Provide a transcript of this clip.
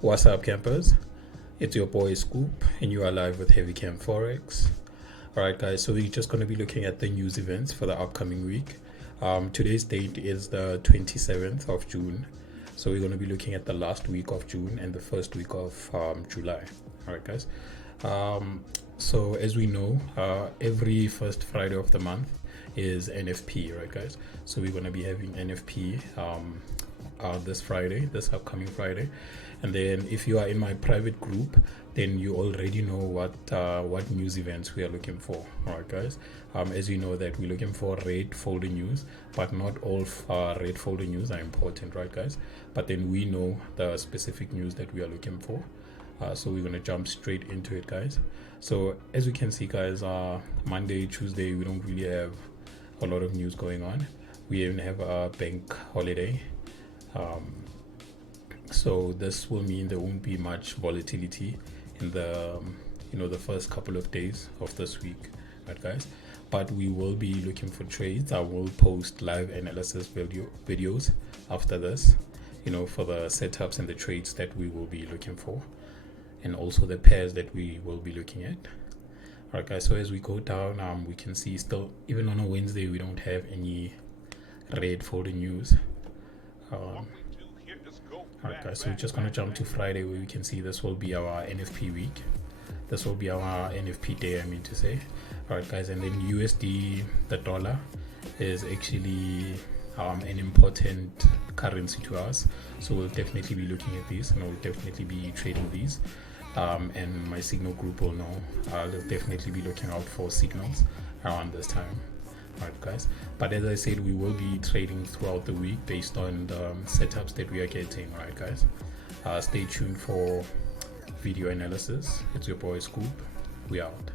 What's up, campers? It's your boy Scoop, and you are live with Heavycampfxgroup. Alright, guys, so we're just going to be looking at the news events for the upcoming week. Today's date is the 27th of June, so we're going to be looking at the last week of June and the first week of July. Alright, guys. So, as we know, every first Friday of the month is NFP, right, guys? So, we're going to be having NFP this upcoming Friday. And then if you are in my private group, then you already know what news events we are looking for. All right, guys. As you know that we're looking for red folder news, but not all red folder news are important, right, guys? But then we know the specific news that we are looking for. So we're gonna jump straight into it, guys. So as we can see, guys, Monday, Tuesday, we don't really have a lot of news going on. We even have a bank holiday. So this will mean there won't be much volatility in the the first couple of days of this week, right, guys? But we will be looking for trades. I will post live analysis videos after this, for the setups and the trades that we will be looking for, and also the pairs that we will be looking at. All right, guys, so as we go down, we can see still, even on a Wednesday, we don't have any red folder news. Alright, guys, so we're just going to jump to Friday, where we can see this will be our NFP week. This will be our NFP day, I mean to say. Alright, guys, and then USD, the dollar, is actually an important currency to us. So we'll definitely be looking at these, and we'll definitely be trading these. And my signal group will know. I'll definitely be looking out for signals around this time. Alright, guys, but as I said, we will be trading throughout the week based on the setups that we are getting. Alright, guys, stay tuned for video analysis. It's your boy Scoop. We out.